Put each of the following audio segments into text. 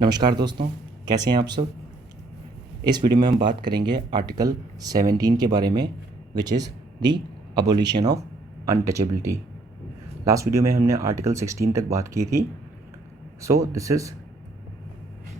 नमस्कार दोस्तों, कैसे हैं आप सब। इस वीडियो में हम बात करेंगे आर्टिकल 17 के बारे में, which is the abolition of untouchability. Last video में हमने आर्टिकल 16 तक बात की थी। सो this is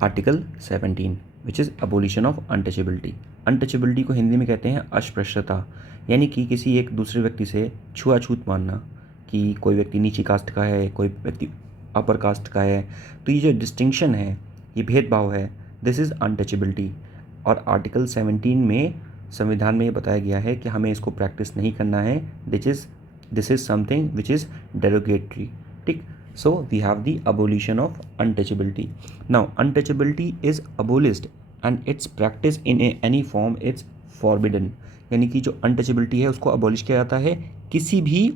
article 17 which is abolition of untouchability. Untouchability को हिंदी में कहते हैं अस्पृश्यता, यानी कि किसी एक दूसरे व्यक्ति से छुआछूत मानना कि कोई व्यक्ति नीची कास्ट का है, कोई व्यक्ति अपर कास्ट का है। तो ये जो डिस्टिंक्शन है, ये भेदभाव है, दिस इज़ अनटचेबिलिटी। और आर्टिकल 17 में संविधान में ये बताया गया है कि हमें इसको प्रैक्टिस नहीं करना है। This is something which is derogatory. ठीक। So we have the abolition of untouchability. Now untouchability is abolished and its practice in any form it's forbidden. यानी कि जो untouchability है उसको abolish किया जाता है किसी भी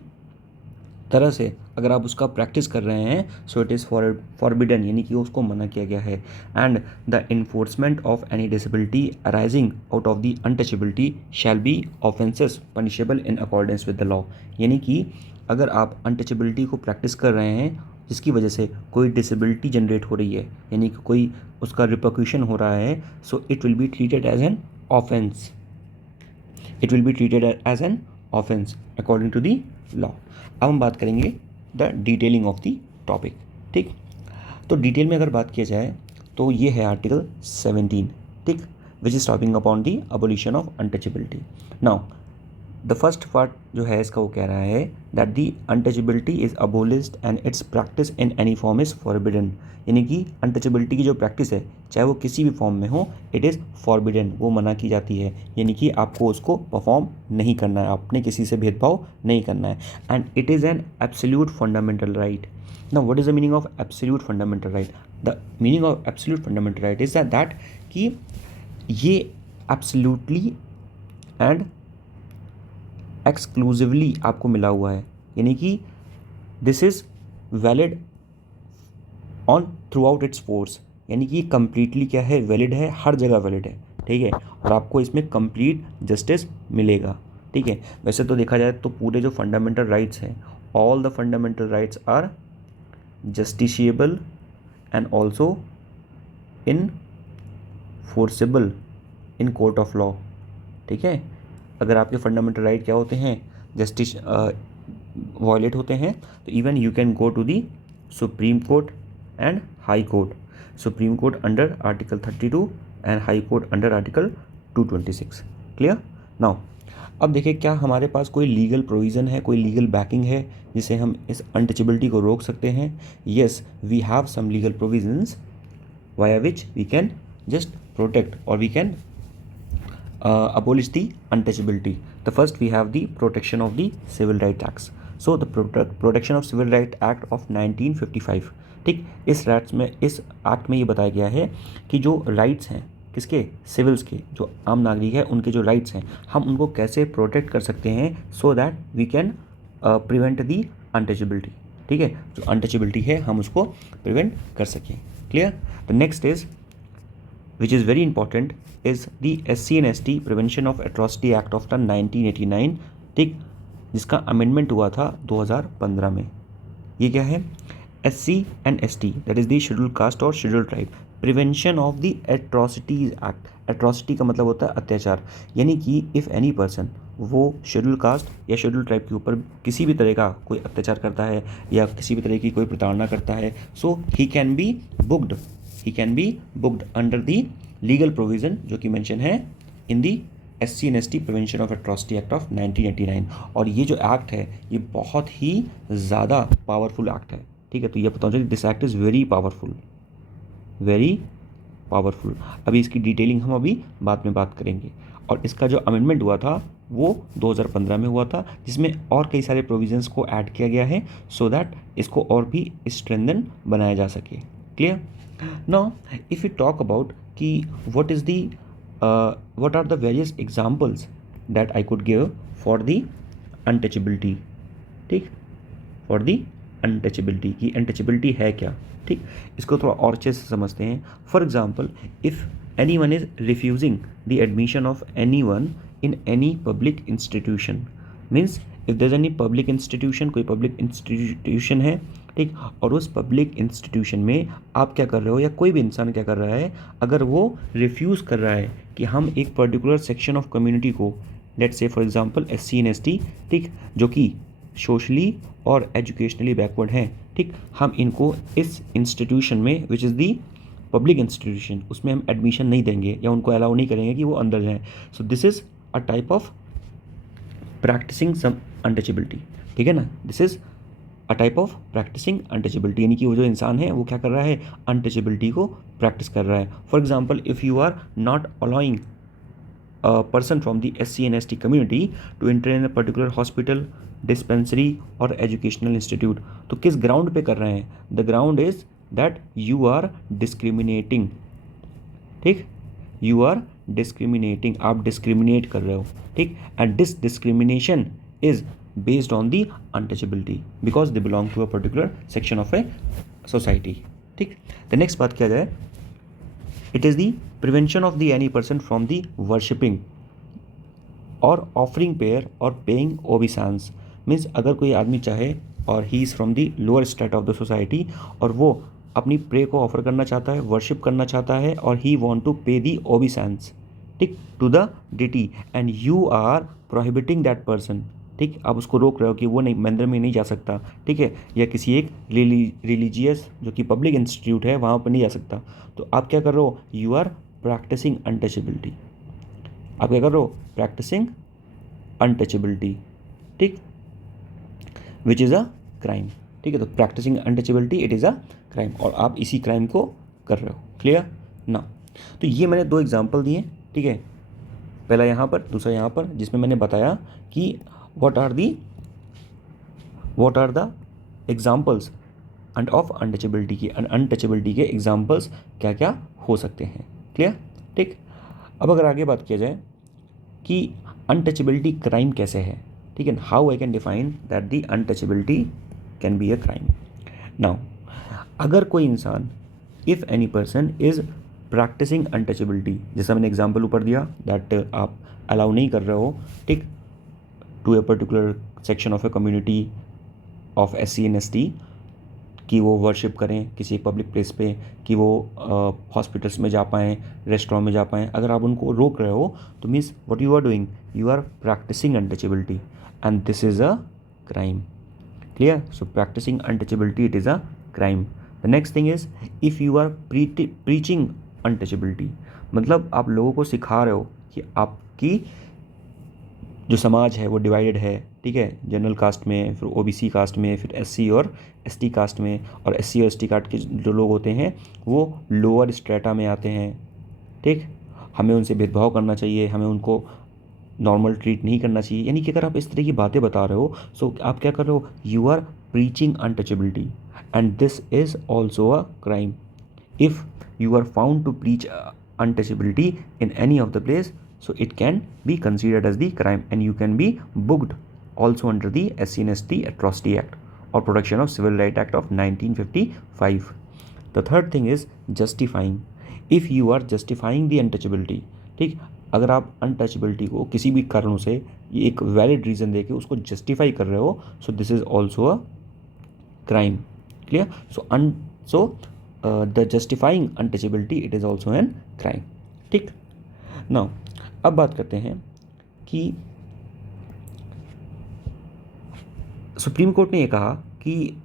तरह से। अगर आप उसका प्रैक्टिस कर रहे हैं सो इट इज़ फॉरबिडन, यानी कि उसको मना किया गया है। And the enforcement of any disability arising out of the untouchability shall be offences punishable in accordance with the law. यानी कि अगर आप अनटचेबिलिटी को प्रैक्टिस कर रहे हैं जिसकी वजह से कोई डिसेबिलिटी जनरेट हो रही है, यानी कि कोई उसका रिपरक्यूशन हो रहा है, so it will be treated as an offence. It will be treated as an offence according to the law. अब हम बात करेंगे the detailing of the topic. ठीक। तो डिटेल में अगर बात किया जाए तो ये है आर्टिकल 17। ठीक, which is talking upon the abolition of untouchability. Now the first part जो है इसका वो कह रहा है that the untouchability is abolished and it's practice in any form is forbidden. यानी कि अनटचेबिलिटी की जो प्रैक्टिस है चाहे वो किसी भी फॉर्म में हो, इट इज़ फॉरबिडन, वो मना की जाती है। यानी कि आपको उसको परफॉर्म नहीं करना है, आपने किसी से भेदभाव नहीं करना है। And it is an absolute fundamental right. Now what is the meaning of absolute fundamental right? The meaning of absolute fundamental right is that कि ये एब्सोल्यूटली एंड एक्सक्लूसिवली आपको मिला हुआ है। यानी कि this is valid on through out its force, यानी कि कंप्लीटली क्या है, वैलिड है, हर जगह वैलिड है। ठीक है, और आपको इसमें कंप्लीट जस्टिस मिलेगा। ठीक है, वैसे तो देखा जाए तो पूरे जो फंडामेंटल राइट्स हैं, all the fundamental rights are justiciable and also enforceable in court of law. ठीक है, अगर आपके फंडामेंटल राइट क्या होते हैं, जस्टिस वायलेट होते हैं, तो even you can go to the supreme court and high court. Supreme court under article 32 and high court under article 226। Clear? Now अब देखिए, क्या हमारे पास कोई लीगल प्रोविज़न है, कोई लीगल बैकिंग है जिसे हम इस अनटचेबिलिटी को रोक सकते हैं? Yes, we have some legal provisions via which we can just protect और we can abolish the untouchability. The first we have the protection of the Civil Rights Acts. So the protection of Civil Rights Act of 1955. ठीक, इस rights में, इस act में ये बताया गया है कि जो राइट्स हैं किसके, सिविल्स के, जो आम नागरिक है उनके जो राइट्स हैं हम उनको कैसे प्रोटेक्ट कर सकते हैं so that we can prevent the untouchability. ठीक है, जो अनटचेबिलिटी है हम उसको प्रिवेंट कर सकें। Clear? The next is which is very important is the SC and ST Prevention of Atrocity Act of 1989। ठीक, जिसका अमेंडमेंट हुआ था 2015 में। ये क्या है? SC and ST that is the schedule caste और schedule tribe, prevention of the atrocities act. Atrocity का मतलब होता है अत्याचार, यानी कि इफ़ एनी पर्सन वो शेड्यूल कास्ट या शेड्यूल ट्राइब के ऊपर किसी भी तरह का कोई अत्याचार करता है या किसी भी तरह की कोई प्रताड़ना करता है, so he can be booked under the legal provision जो कि मेंशन है in the SC and ST prevention of atrocity act of 1989। और ये जो एक्ट है ये बहुत ही ज़्यादा पावरफुल एक्ट है। ठीक है, तो ये बताऊँ चाहिए this act is very powerful. अभी इसकी डिटेलिंग हम अभी बाद में बात करेंगे। और इसका जो अमेंडमेंट हुआ था वो 2015 में हुआ था, जिसमें और कई सारे प्रोविजंस को ऐड किया गया है सो दैट इसको और भी स्ट्रेंथन बनाया जा सके। Clear? Now if you talk about कि what are the various examples that I could give for the untouchability। ठीक, for the untouchability की untouchability है क्या। ठीक, इसको थोड़ा और अच्छे से समझते हैं। For example, if any one is refusing the admission of any one in any public institution, means if there any public institution, कोई पब्लिक इंस्टीट्यूशन है ठीक। और उस पब्लिक इंस्टीट्यूशन में आप क्या कर रहे हो या कोई भी इंसान क्या कर रहा है, अगर वो रिफ्यूज़ कर रहा है कि हम एक पर्टिकुलर सेक्शन ऑफ कम्युनिटी को, let's say for example SC and ST, ठीक, जो कि सोशली और एजुकेशनली बैकवर्ड हैं, ठीक, हम इनको इस इंस्टीट्यूशन में which is the public institution, उसमें हम एडमिशन नहीं देंगे या उनको अलाउ नहीं करेंगे कि वो अंदर जाएँ। So this is a type of practising some untouchability, ठीक है ना। This is a type of practising untouchability, यानी कि वो जो इंसान है वो क्या कर रहा है, अनटचेबिलिटी को प्रैक्टिस कर रहा है। For example, if you are not allowing a person from the SC and ST community to enter in a particular hospital, dispensary और educational institute, तो किस ग्राउंड पे कर रहे हैं, the ground is that you are discriminating, ठीक, you are discriminating, आप discriminate कर रहे हो, ठीक, and this discrimination is based on the untouchability because they belong to a particular section of a society, ठीक। द नेक्स्ट बात क्या जाए, it is the prevention of the any person from the worshipping और offering prayer और paying obeisance. Means अगर कोई आदमी चाहे और he is from the lower state of the society और वो अपनी प्रे को ऑफर करना चाहता है, वर्शिप करना चाहता है और ही वॉन्ट टू पे दी ओबिसांस, ठीक, to the deity, and you are prohibiting that person, ठीक, आप उसको रोक रहे हो कि वो नहीं, मंदिर में नहीं जा सकता, ठीक है, या किसी एक रिलीजियस जो कि पब्लिक इंस्टीट्यूट है वहाँ पर नहीं जा सकता, तो आप क्या कर रहे हो, यू आर प्रैक्टिसिंग अनटचेबिलिटी, आप क्या कर रहे हो, प्रैक्टिसिंग अनटचेबिलिटी, ठीक, विच इज़ अ क्राइम, ठीक है। तो practising untouchability it is a crime और आप इसी क्राइम को कर रहे हो, क्लियर ना। तो ये मैंने दो एग्जाम्पल दिए, ठीक है, पहला यहाँ पर, दूसरा यहाँ पर, जिसमें मैंने बताया कि what are the examples and of untouchability की, अनटचेबिलिटी के एग्जाम्पल्स क्या क्या हो सकते हैं, क्लियर, ठीक। अब अगर आगे बात किया जाए कि अनटचेबिलिटी क्राइम कैसे है, ठीक है, how I can define that the untouchability can be a crime. Now अगर कोई इंसान, if any person is practising untouchability, जैसा मैंने एग्जाम्पल ऊपर दिया दैट आप अलाउ नहीं कर रहे हो, ठीक, to a particular section of a community of SC and ST कि वो वर्शिप करें किसी पब्लिक प्लेस पे, कि वो हॉस्पिटल्स में जा पाएँ, रेस्टोरेंट में जा पाएँ, अगर आप उनको रोक रहे हो तो means what you are doing, you are practising untouchability and this is a crime, clear. So practising untouchability it is a crime. The next thing is if you are preaching untouchability, मतलब आप लोगों को सिखा रहे हो कि आपकी जो समाज है वो डिवाइडेड है, ठीक है, जनरल कास्ट में, फिर OBC कास्ट में, फिर SC और ST कास्ट में, और SC और ST कास्ट के जो लोग होते हैं वो लोअर स्ट्रेटा में आते हैं, ठीक, हमें उनसे भेदभाव करना चाहिए, हमें उनको नॉर्मल ट्रीट नहीं करना चाहिए, यानी कि अगर आप इस तरह की बातें बता रहे हो सो आप क्या कर रहे हो, you are preaching untouchability and this is also a crime. If you are found to preach untouchability in any of the place, so it can be considered as the crime and you can be booked also under the SC and ST Atrocity Act or Protection of Civil Right Act of 1955. The third thing is justifying. If you are justifying the untouchability, ठीक, अगर आप untouchability को किसी भी कारणों से ये एक वैलिड रीज़न देके उसको जस्टिफाई कर रहे हो, सो this is also a crime, clear. So the justifying untouchability it is also an crime, ठीक। नाउ अब बात करते हैं कि सुप्रीम कोर्ट ने ये कहा कि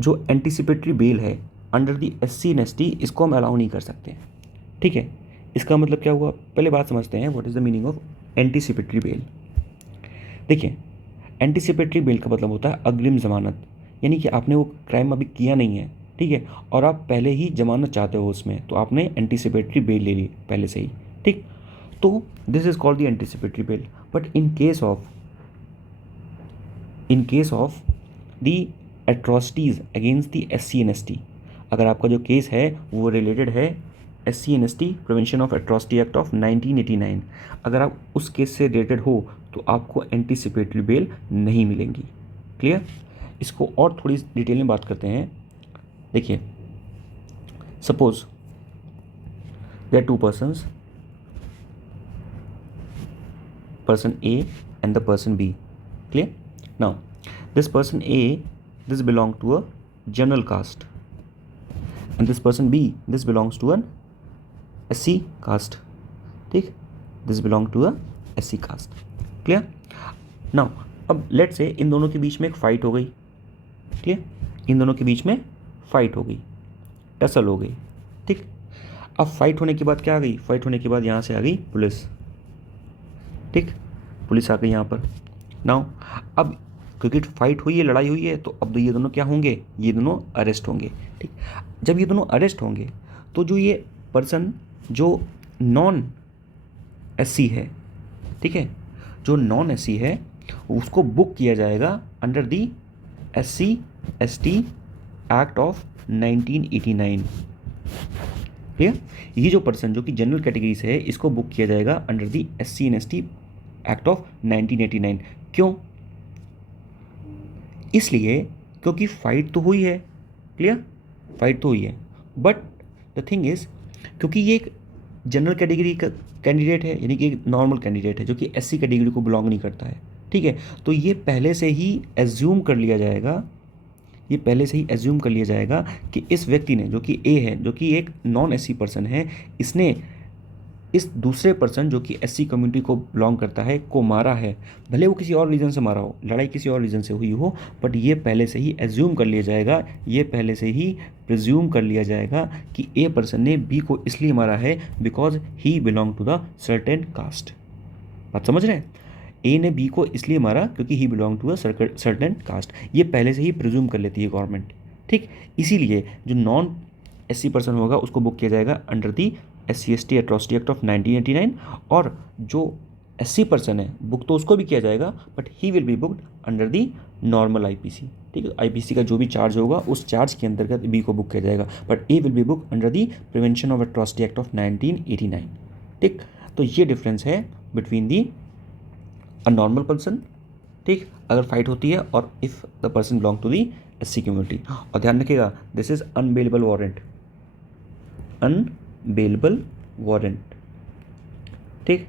जो एंटीसिपेटरी बेल है under the SC and ST इसको हम अलाउ नहीं कर सकते, ठीक है। इसका मतलब क्या हुआ, पहले बात समझते हैं what is the meaning of anticipatory bail. देखिए, एंटीसिपेटरी बेल का मतलब होता है अग्रिम जमानत, यानी कि आपने वो क्राइम अभी किया नहीं है, ठीक है, और आप पहले ही जमानत चाहते हो उसमें, तो आपने एंटीसिपेटरी बेल ले ली पहले से ही, ठीक। तो this is called the anticipatory bail. But in case of the atrocities against the SC and ST, अगर आपका जो केस है वो रिलेटेड है SC and ST prevention of atrocity act of 1989, अगर आप उस केस से रिलेटेड हो तो आपको एंटीसिपेटरी बेल नहीं मिलेंगी, क्लियर। इसको और थोड़ी डिटेल में बात करते हैं। देखिए, suppose there are two persons, person A and the person B, clear। now this person A this belong to a general caste, and this person B, this belongs to an SC caste. ठीक, this belong to a SC caste. Clear? Now अब late से इन दोनों के बीच में एक fight हो गई. ठीक, इन दोनों के बीच में फाइट हो गई, टसल हो गई. ठीक, अब फाइट होने के बाद क्या आ गई? फाइट होने के बाद यहाँ से आ गई पुलिस. ठीक, पुलिस आ गई यहाँ पर. नाउ अब क्योंकि फाइट हुई है, लड़ाई हुई है, तो अब ये दोनों क्या होंगे? ये दोनों अरेस्ट होंगे. ठीक, जब ये दोनों अरेस्ट होंगे तो जो ये पर्सन जो नॉन SC है, ठीक है, जो नॉन SC है उसको बुक किया जाएगा under the SC/ST act of 1989. ठीक है, ये जो पर्सन जो कि जनरल कैटेगरी से है इसको बुक किया जाएगा under the SC and ST act of 1989. क्यों? इसलिए क्योंकि फाइट तो हुई है. क्लियर? फाइट तो हुई है, बट द थिंग इज क्योंकि ये एक जनरल कैटेगरी का कैंडिडेट है, यानी कि एक नॉर्मल कैंडिडेट है जो कि SC कैटेगरी को बिलोंग नहीं करता है. ठीक है, तो ये पहले से ही एज्यूम कर लिया जाएगा, ये पहले से ही एज्यूम कर लिया जाएगा कि इस व्यक्ति ने जो कि A है, जो कि एक नॉन SC पर्सन है, इसने इस दूसरे पर्सन जो कि SC कम्युनिटी को बिलोंग करता है को मारा है. भले वो किसी और रीज़न से मारा हो, लड़ाई किसी और रीज़न से हुई हो, बट ये पहले से ही एज्यूम कर लिया जाएगा, ये पहले से ही प्रिज्यूम कर लिया जाएगा कि A पर्सन ने B को इसलिए मारा है because he belong to the certain caste. बात समझ रहे हैं? A ने B को इसलिए मारा क्योंकि he belong to a certain caste. ये पहले से ही प्रिज्यूम कर लेती है गवर्नमेंट. ठीक, इसीलिए जो नॉन SC पर्सन होगा उसको बुक किया जाएगा under the SC/ST atrocity act of 1989, और जो SC पर्सन है बुक तो उसको भी किया जाएगा, but he will be booked under the normal IPC. ठीक है, IPC का जो भी चार्ज होगा उस चार्ज के अंतर्गत B को बुक किया जाएगा, but A will be book under the prevention of atrocity act of 1989. ठीक, तो ये डिफरेंस है between the a normal person, ठीक, अगर फाइट होती है, और if the person belong to the SC community. और ध्यान रखिएगा, this is unbailable warrant, unbailable warrant. ठीक,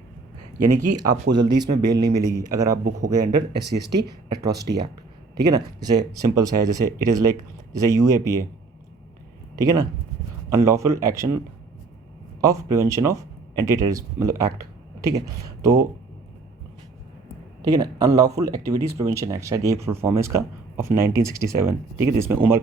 यानी कि आपको जल्दी इसमें बेल नहीं मिलेगी अगर आप बुक हो गए अंडर SC/ST एट्रॉसिटी एक्ट. ठीक है ना, जैसे सिंपल सा है, जैसे इट इज़ लाइक जैसे UAPA. ठीक है ना, unlawful action of prevention of anti terrorism मतलब एक्ट. ठीक है, तो ठीक है ना, अनलॉफुल एक्टिविटीज़ प्रिवेंशन एक्ट, शायद यही फुल फॉर्म है इसका, ऑफ 1967. ठीक है, जिसमें उमर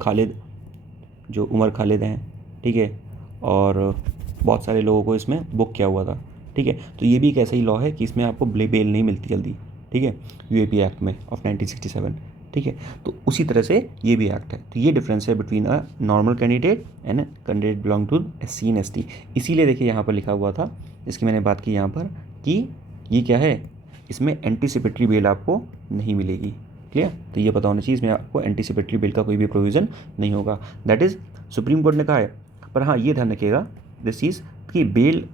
खालिद हैं. ठीक है, और बहुत सारे लोगों को इसमें बुक किया हुआ था. ठीक है, तो ये भी एक ऐसा ही लॉ है कि इसमें आपको बेल नहीं मिलती जल्दी. ठीक है, UAPA एक्ट में ऑफ 1967. ठीक है, तो उसी तरह से ये भी एक्ट है. तो ये डिफरेंस है between a normal candidate and candidate belong to SC and ST. इसीलिए देखिए यहाँ पर लिखा हुआ था, जिसकी मैंने बात की यहाँ पर, कि ये क्या है, इसमें एंटीसिपेटरी बेल आपको नहीं मिलेगी. क्लियर? तो ये पता होना चाहिए, इसमें आपको एंटीसिपेटरी बेल का कोई भी प्रोविज़न नहीं होगा. दैट इज़ सुप्रीम कोर्ट ने कहा है. पर हाँ, ये ध्यान रखिएगा दिस चीज़ कि bail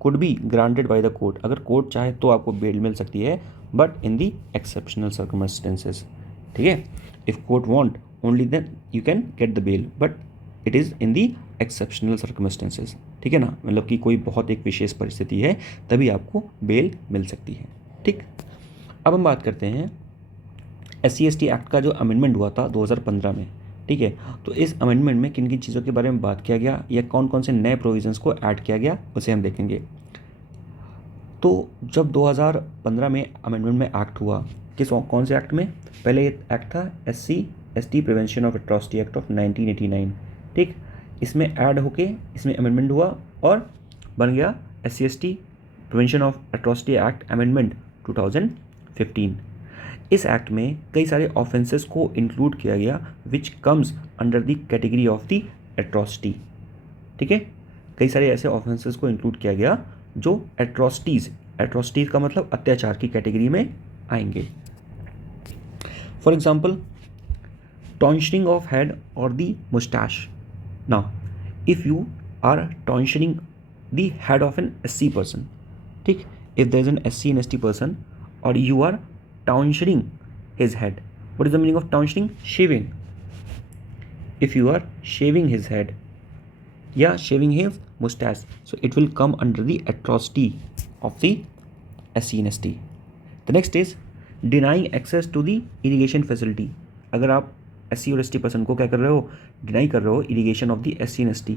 could be granted by the court. अगर कोर्ट चाहे तो आपको बेल मिल सकती है, but in the exceptional circumstances. ठीक है, if court want only then you can get the bail, but it is in the exceptional circumstances. ठीक है ना, मतलब कि कोई बहुत एक विशेष परिस्थिति है तभी आपको बेल मिल सकती है. ठीक, अब हम बात करते हैं SC/ST एक्ट का जो अमेंडमेंट हुआ था 2015 में. ठीक है, तो इस अमेंडमेंट में किन किन चीज़ों के बारे में बात किया गया या कौन कौन से नए प्रोविजंस को ऐड किया गया उसे हम देखेंगे. तो जब 2015 में अमेंडमेंट में एक्ट हुआ, कौन से एक्ट में? पहले ये एक्ट था SC/ST prevention of atrocity act of 1989. ठीक, इसमें ऐड होके इसमें अमेंडमेंट हुआ और बन गया SC/ST prevention of atrocity act amendment 2015. इस एक्ट में कई सारे ऑफेंसेस को इंक्लूड किया गया which comes under the category of the atrocity. ठीक है, कई सारे ऐसे ऑफेंसेस को इंक्लूड किया गया जो एट्रॉसिटीज़ का मतलब अत्याचार की कैटेगरी में आएंगे. For example, tonsuring of head और the moustache. Now if you are tonsuring the head of an SC person, ठीक, if there is an SC and ST person or you are townshiring his head. What is the meaning of townshiring? Shaving. If you are shaving his head, yeah, shaving his mustache, so it will come under the atrocity of the SC and ST. The next is denying access to the irrigation facility. अगर आप SC और ST person को क्या कर रहे हो, deny कर रहे हो irrigation of the SC and ST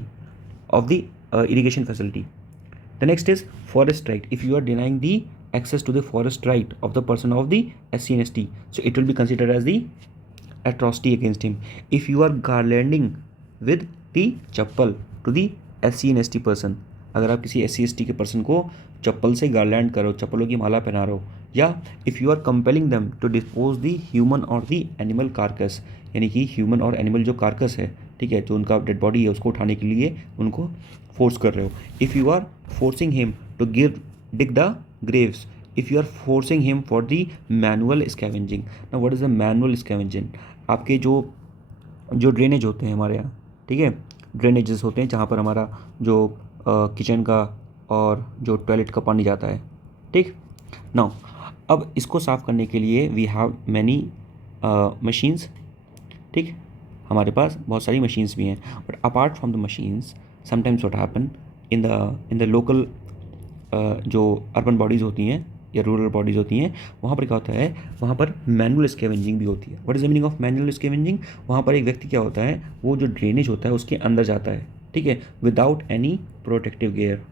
of the irrigation facility. The next is forest right. If you are denying the access to the forest right of the person of the SC and ST, so it will be considered as the atrocity against him. If you are garlanding with the chappal to the SC and ST person, अगर आप किसी SC ST के person को चप्पल से garland करो, चप्पलों की माला पहना रहे हो, या if you are compelling them to dispose the human और द एनिमल कार्कस, यानी कि ह्यूमन और एनिमल जो कार्कस है, ठीक है, जो उनका डेड बॉडी है उसको उठाने के लिए उनको फोर्स कर रहे हो. If you are forcing him to give dig the graves, if you are forcing him for the manual scavenging. Now what is the manual scavenging? आपके जो जो ड्रेनेज होते हैं हमारे यहाँ, ठीक है, ड्रेनेजेस होते हैं जहाँ पर हमारा जो किचन का और जो टॉयलेट का पानी जाता है, ठीक. नाउ अब इसको साफ़ करने के लिए वी हैव मैनी मशीन्स, ठीक, हमारे पास बहुत सारी मशीन्स भी हैं. But apart from the machines, sometimes what happen in the local जो अर्बन बॉडीज़ होती हैं या रूरल बॉडीज़ होती हैं, वहाँ पर क्या होता है, वहाँ पर मैनुअल स्कैवेंजिंग भी होती है. What is the meaning of manual scavenging? वहाँ पर एक व्यक्ति क्या होता है, वो जो ड्रेनेज होता है उसके अंदर जाता है, ठीक है, विदाउट एनी प्रोटेक्टिव गियर,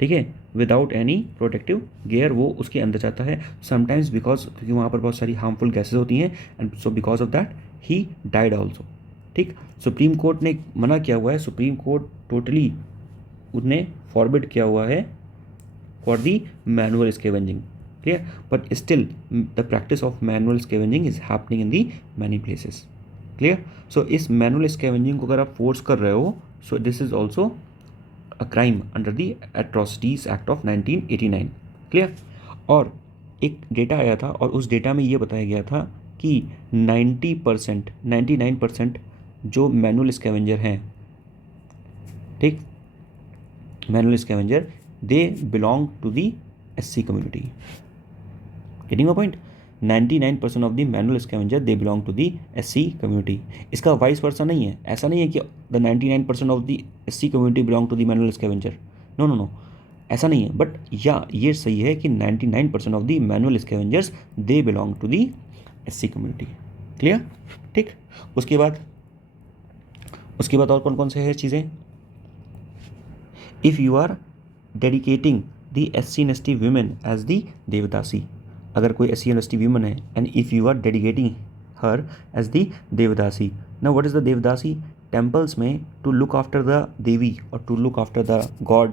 ठीक है, विदाउट एनी प्रोटेक्टिव गियर वो उसके अंदर जाता है. समटाइम्स बिकॉज, क्योंकि वहाँ पर बहुत सारी हार्मफुल गैसेज होती हैं, and so because of that he died also, ठीक. सुप्रीम कोर्ट ने मना किया हुआ है, सुप्रीम कोर्ट टोटली उसने फॉरबिड किया हुआ है for the manual scavenging, clear. But still the practice of manual scavenging is happening in the many places, clear. So इस मैनुअल स्कैवेंजिंग को अगर आप फोर्स कर रहे हो, so this is also a crime under the atrocities act of 1989, clear. और एक data आया था और उस डेटा में ये बताया गया था कि 99% जो मैनुअल स्कैवेंजर हैं, ठीक, manual scavenger, they belong to the SC community. Getting a point? 99% of the manual scavenger they belong to the SC community. इसका वाइस वर्सा नहीं है, ऐसा नहीं है कि the 99% of the SC community belong to the manual scavenger. No no no, ऐसा नहीं है. बट या ये सही है कि 99% of the manual scavengers they belong to the SC community, clear, ठीक. उसके बाद और कौन कौन से है चीज़ें? If you are dedicating the SC and ST women as the devadasi, अगर कोई SC and ST women है, and if you are dedicating her as the devadasi. Now what is the devadasi? Temples में to look after the devi और to look after the God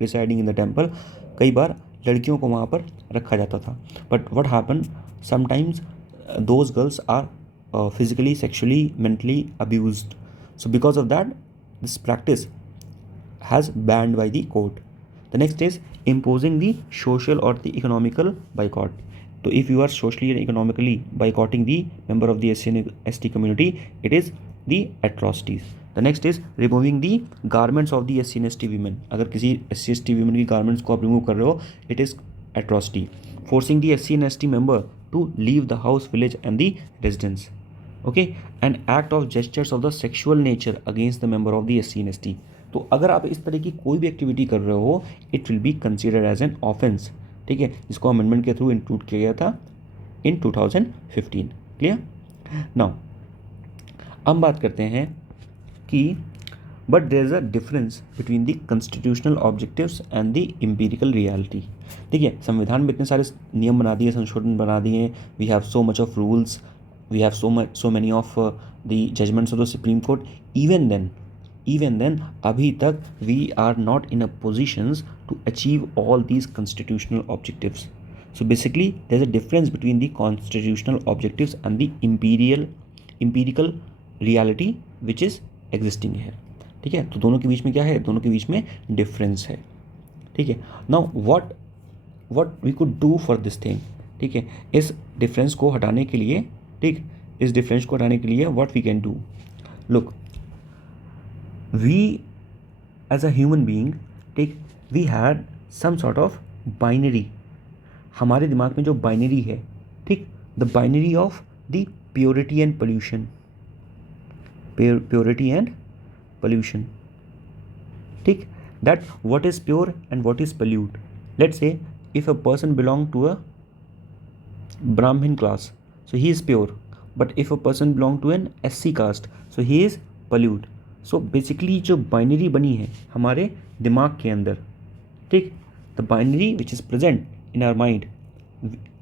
residing in the temple, कई बार लड़कियों को वहाँ पर रखा जाता था. But what happen, sometimes those girls are physically, sexually, mentally abused. So because of that this practice has banned by the court. The next is imposing the social or the economical boycott. So if you are socially and economically boycotting the member of the SC and ST community, it is the atrocities. The next is removing the garments of the SC and ST women. अगर किसी SC ST women की garments को आप remove कर रहे हो, it is atrocity. Forcing the SC and ST member to leave the house, village and the residence. Okay, an act of gestures of the sexual nature against the member of the SC and ST. तो अगर आप इस तरह की कोई भी activity कर रहे हो, it will be considered as an offence, ठीक है. इसको अमेंडमेंट के थ्रू इंक्लूड किया गया था इन 2015, क्लियर. नाउ हम बात करते हैं कि but there is a difference between the constitutional objectives and the empirical reality. देखिए, संविधान में इतने सारे नियम बना दिए, संशोधन बना दिए, we have so much of rules, we have so many of the judgments of the supreme court. Even then, अभी तक we are not in a positions to achieve all these constitutional objectives. So basically, there's a difference between the constitutional objectives and the empirical reality which is existing here. ठीक है, तो दोनों के बीच में क्या है? दोनों के बीच में डिफरेंस है, ठीक है. Now what we could do for this thing, ठीक है, इस डिफरेंस को हटाने के लिए, ठीक, इस डिफरेंस को हटाने के लिए what we can do. Look, we as a human being, ठीक, we had some sort of binary. हमारे दिमाग में जो बाइनरी है, ठीक, the binary of the purity and pollution, purity and pollution, ठीक, that what is pure and what is pollute. Let's say if a person belong to a Brahmin class, so he is pure. But if a person belong to an SC caste so he is pollute. So basically जो binary बनी है हमारे दिमाग के अंदर, ठीक, the binary which is present in our mind,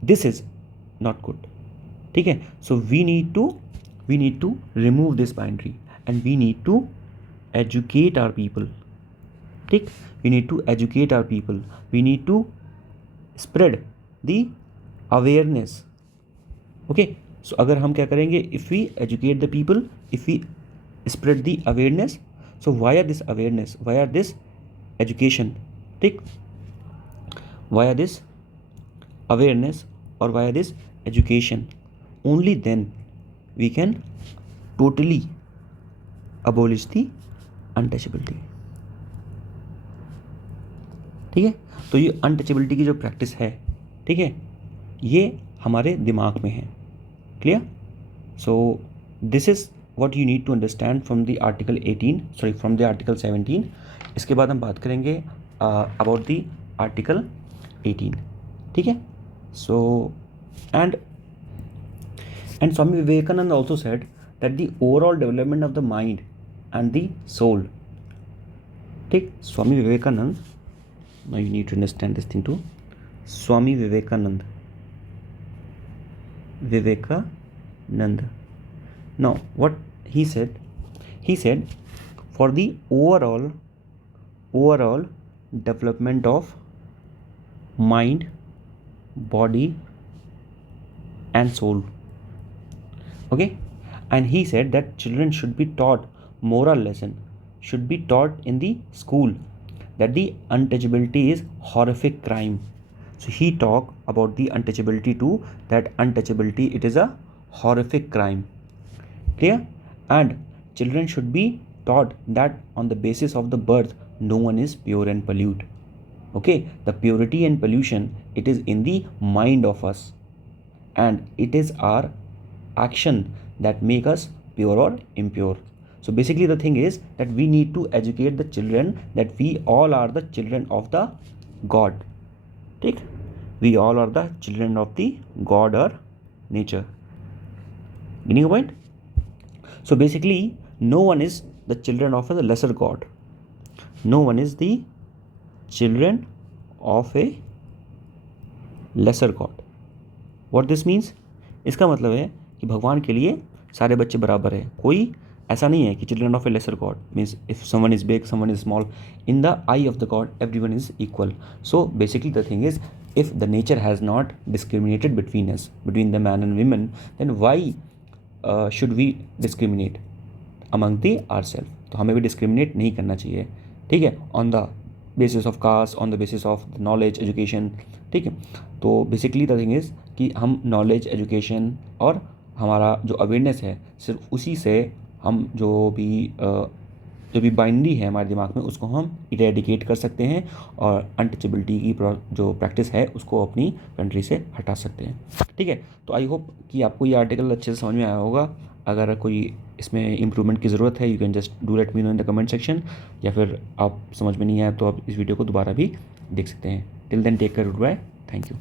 this is not good, ठीक है। So we need to remove this binary and we need to educate our people, ठीक, we need to educate our people, we need to spread the awareness, okay. So अगर हम क्या करेंगे, if we educate the people, if we spread the awareness, so via this awareness, via this education, ठीक, via this awareness और via this education, only then we can totally abolish the untouchability, ठीक है। तो ये untouchability की जो practice है, ठीक है, ये हमारे दिमाग में है, clear. So this is what you need to understand from the article 18, sorry from the article 17। इसके बाद हम बात करेंगे अबाउट द आर्टिकल 18, ठीक है। So and Swami Vivekananda also said that the overall development of the mind and the soul, ठीक, Swami Vivekananda, now you need to understand this thing too, Swami Vivekanand, now what he said for the overall development of mind, body and soul, okay, and he said that children should be taught moral lesson, should be taught in the school, that the untouchability is horrific crime. So he talk about the untouchability too, that untouchability, it is a horrific crime, clear, and children should be taught that on the basis of the birth no one is pure and pollute, okay. The purity and pollution, it is in the mind of us, and it is our action that make us pure or impure. So basically the thing is that we need to educate the children that we all are the children of the God, ठीक, we all are the children of the God or nature, getting a point. So basically no one is the children of a lesser God, no one is the children of a lesser God. What this means, इसका मतलब है कि भगवान के लिए सारे बच्चे बराबर हैं, कोई ऐसा नहीं है कि children of A laser God means if someone is big, someone is small, in the I of the God everyone is equal. So basically the thing is, if the nature has not discriminated between us, between the man and women, then why should we discriminate among the ourselves? तो हमें भी discriminate नहीं करना चाहिए, ठीक है, on the basis of caste, on the basis of knowledge, education, ठीक है. तो बेसिकली द थिंग इज़ कि हम नॉलेज, एजुकेशन और हमारा जो अवेयरनेस है, सिर्फ उसी से हम जो भी बाइनरी है हमारे दिमाग में, उसको हम इरेडिकेट कर सकते हैं और अनटचेबिलिटी की जो प्रैक्टिस है उसको अपनी कंट्री से हटा सकते हैं, ठीक है. तो आई होप कि आपको ये आर्टिकल अच्छे से समझ में आया होगा. अगर कोई इसमें इम्प्रूवमेंट की ज़रूरत है, you can just do let me know in the comment section, या फिर आप समझ में नहीं आया तो आप इस वीडियो को दोबारा भी देख सकते हैं. Till then take care, goodbye, thank you.